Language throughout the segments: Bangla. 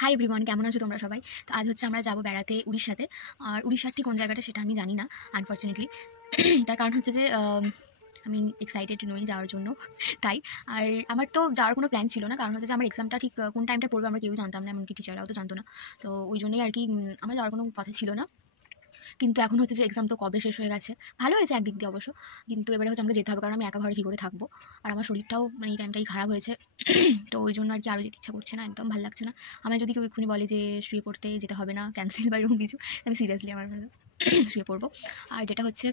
হাই এভরিওয়ান, কেমন আছো তোমরা সবাই? তো আজ হচ্ছে আমরা যাবো বেড়াতে উড়িষ্যাতে। আর উড়িষ্যার ঠিক কোন জায়গাটা সেটা আমি জানি না আনফর্চুনেটলি। তার কারণ হচ্ছে যে আমি এক্সাইটেড নই যাওয়ার জন্য, তাই। আর আমার তো যাওয়ার কোনো প্ল্যান ছিল না, কারণ হচ্ছে যে আমার এক্সামটা ঠিক কোন টাইমটা পড়বে আমরা কেউ জানতাম না, এমনকি টিচাররাও তো জানতো না। তো ওই জন্যই আর কি আমার যাওয়ার কোনো কথা ছিল না। কিন্তু এখন হচ্ছে যে এক্সাম তো কবে শেষ হয়ে গেছে, ভালো হয়েছে একদিক দিয়ে অবশ্য। কিন্তু এবারে হচ্ছে আমাকে যেতে হবে, কারণ আমি একা ঘরে কী করে থাকবো। আর আমার শরীরটাও মানে এই টাইমটাই খারাপ হয়েছে। তো ওই জন্য আর কি আরও যেতে ইচ্ছা করছে না, একদম ভালো লাগছে না। আমার যদি কেউ এক্ষুনি বলে যে শুয়ে পড়তে যেতে হবে না, ক্যান্সেল বা এরকম কিছু, আমি সিরিয়াসলি আমার শুয়ে পড়বো। আর যেটা হচ্ছে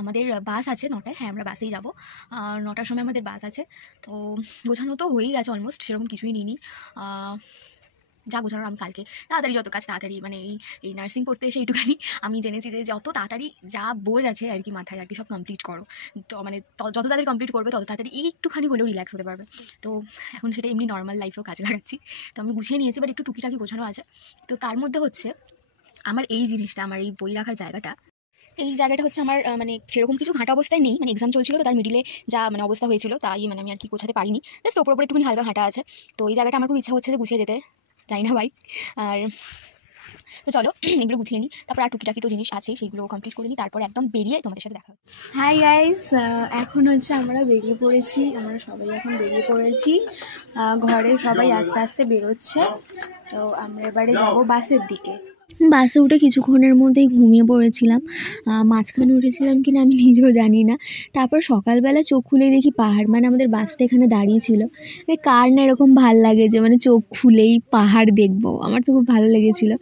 আমাদের বাস আছে 9টায়, হ্যাঁ আমরা বাসেই যাবো। 9টার সময় আমাদের বাস আছে। তো গোছানো তো হয়েই গেছে অলমোস্ট, সেরকম কিছুই নিইনি। যা গোছানোর আমি কালকে তাড়াতাড়ি, যত কাজ তাড়াতাড়ি, মানে এই নার্সিং পড়তে এসে এইটুখানি আমি জেনেছি যে যত তাড়াতাড়ি যা বোঝ আছে আর কি মাথায় আর কি সব কমপ্লিট করো। তো মানে যত তাড়াতাড়ি কমপ্লিট করবে তত তাড়াতাড়ি একটুখানি হলেও রিল্যাক্স হতে পারবে। তো এখন সেটা এমনি নর্মাল লাইফেও কাজে লাগাচ্ছি। তো আমি গুছিয়ে নিয়েছি, বাট একটু টুকিটাকি গোছানো আছে। তো তার মধ্যে হচ্ছে আমার এই জিনিসটা, আমার এই বই রাখার জায়গাটা, এই জায়গাটা হচ্ছে আমার মানে সেরকম কিছু ঘাঁটা অবস্থায় নেই, মানে এক্সাম চলছিল তো তার মিডিলে যা মানে অবস্থা হয়েছিল তাই মানে আমি আর কি গোছাতে পারিনি, জাস্ট ওপর ওপর একটুখানি হালকা ঘাঁটা আছে। তো এই জায়গাটা আমার খুব ইচ্ছা হচ্ছে যে গুছিয়ে যেতে, যাই না ভাই। আর তো চলো এগুলো গুছিয়ে নিই, তারপর আর টুকিটাকি তো জিনিস আছে সেইগুলো কমপ্লিট করে নিই, তারপর একদম বেরিয়ে তোমাদের সাথে দেখা হবে। হাই গাইস, এখন হচ্ছে আমরা বেরিয়ে পড়েছি, আমরা সবাই এখন বেরিয়ে পড়েছি। ঘরে সবাই আস্তে আস্তে বেরোচ্ছে। তো আমরা এবারে যাব বাসের দিকে। বাসে উঠে কিছুক্ষণের মধ্যেই ঘুমিয়ে পড়েছিলাম, মাঝখানে উঠেছিলাম কিনা আমি নিজেও জানি না। তারপর সকালবেলা চোখ খুলে দেখি পাহাড়, মানে আমাদের বাসটা এখানে দাঁড়িয়েছিল। কার না এরকম ভাল লাগে যে মানে চোখ খুলেই পাহাড় দেখবো, আমার তো খুব ভালো লেগেছিলো।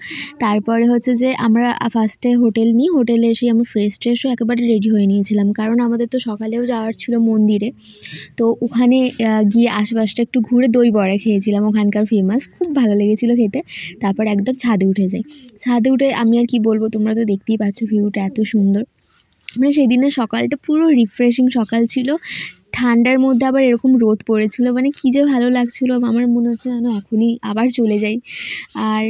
তারপরে হচ্ছে যে আমরা ফার্স্টে হোটেল নিই, হোটেলে এসে আমরা ফ্রেশ হয়ে একেবারে রেডি হয়ে নিয়েছিলাম, কারণ আমাদের তো সকালেও যাওয়ার ছিল মন্দিরে। তো ওখানে গিয়ে আশেপাশটা একটু ঘুরে দই বড়া খেয়েছিলাম, ওখানকার ফেমাস, খুব ভালো লেগেছিলো খেতে। তারপর একদম ছাদে উঠে যাই। ছাদে উঠে আমি আর কি বলবো, তোমরা তো দেখতেই পাচ্ছ ভিউটা এত সুন্দর। মানে সেদিনের সকালটা পুরো রিফ্রেশিং সকাল ছিল, ঠান্ডার মধ্যে আবার এরকম রোদ পড়েছিল, মানে কী যে ভালো লাগছিলো। আমার মনে হচ্ছে যেন এখনই আবার চলে যাই। আর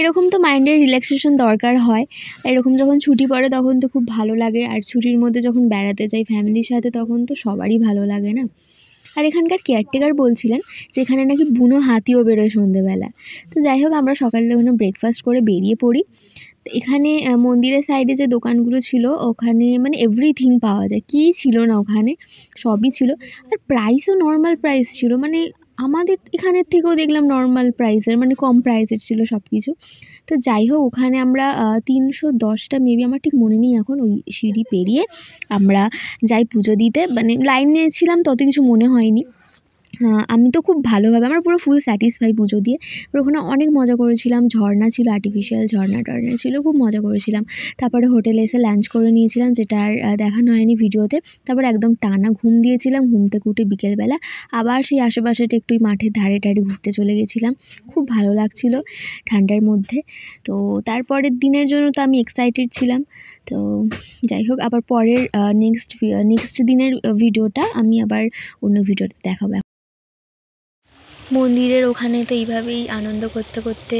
এরকম তো মাইন্ডের রিল্যাক্সেশন দরকার হয়, এরকম যখন ছুটি পড়ে তখন তো খুব ভালো লাগে। আর ছুটির মধ্যে যখন বেড়াতে যাই ফ্যামিলির সাথে তখন তো সবারই ভালো লাগে না। আর এখানকার কেয়ারটেকার বলছিলেন যে এখানে নাকি বুনো হাতিও বেরোয় সন্ধেবেলা। তো যাই হোক, আমরা সকালে ওখানে ব্রেকফাস্ট করে বেরিয়ে পড়ি। তো এখানে মন্দিরের সাইডে যে দোকানগুলো ছিল ওখানে মানে এভরিথিং পাওয়া যায়, কী ছিল না ওখানে, সবই ছিল। আর প্রাইসও নর্মাল প্রাইস ছিল, মানে আমাদের এখানের থেকেও দেখলাম নর্মাল প্রাইসের, মানে কম প্রাইসের ছিল সব কিছু। তো যাই হোক, ওখানে আমরা 310টা মেবি, আমার ঠিক মনে নেই এখন, ওই সিঁড়ি পেরিয়ে আমরা যাই পুজো দিতে। মানে লাইনে ছিলাম তত কিছু মনে হয়নি। আমি তো খুব ভালোভাবে, আমরা পুরো ফুল স্যাটিসফাই পুজো দিয়ে। ওখানে অনেক মজা করেছিলাম, ঝর্ণা ছিল, আর্টিফিশিয়াল ঝর্ণা টর্ণা ছিল, খুব মজা করেছিলাম। তারপরে হোটেলে এসে লাঞ্চ করে নিয়েছিলাম, যেটা আর দেখানো হয়নি ভিডিওতে। তারপরে একদম টানা ঘুম দিয়েছিলাম, ঘুম থেকে উঠে বিকেলবেলা আবার সেই আশেপাশেটা একটু মাঠের ধারে ঘুরতে চলে গেছিলাম, খুব ভালো লাগছিল ঠান্ডার মধ্যে। তো তারপরের দিনের জন্য তো আমি এক্সাইটেড ছিলাম। তো যাই হোক, আবার পরের নেক্সট দিনের ভিডিওটা আমি আবার অন্য ভিডিওতে দেখাবো। মন্দিরের ওখানে তো এইভাবেই আনন্দ করতে করতে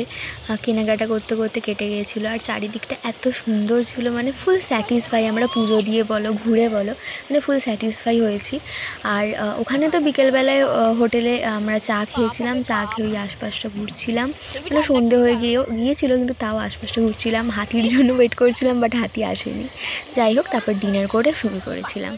কেনাকাটা করতে করতে কেটে গিয়েছিলো। আর চারিদিকটা এত সুন্দর ছিল, মানে ফুল স্যাটিসফাই, আমরা পুজো দিয়ে বলো ঘুরে বলো, মানে ফুল স্যাটিসফাই হয়েছি। আর ওখানে তো বিকেলবেলায় হোটেলে আমরা চা খেয়েছিলাম, চা খেয়ে ওই আশপাশটা ঘুরছিলাম, মানে সন্ধে হয়ে গিয়েছিলো কিন্তু তাও আশপাশটা ঘুরছিলাম, হাতির জন্য ওয়েট করছিলাম, বাট হাতি আসেনি। যাই হোক, তারপর ডিনার করে শুরু করেছিলাম।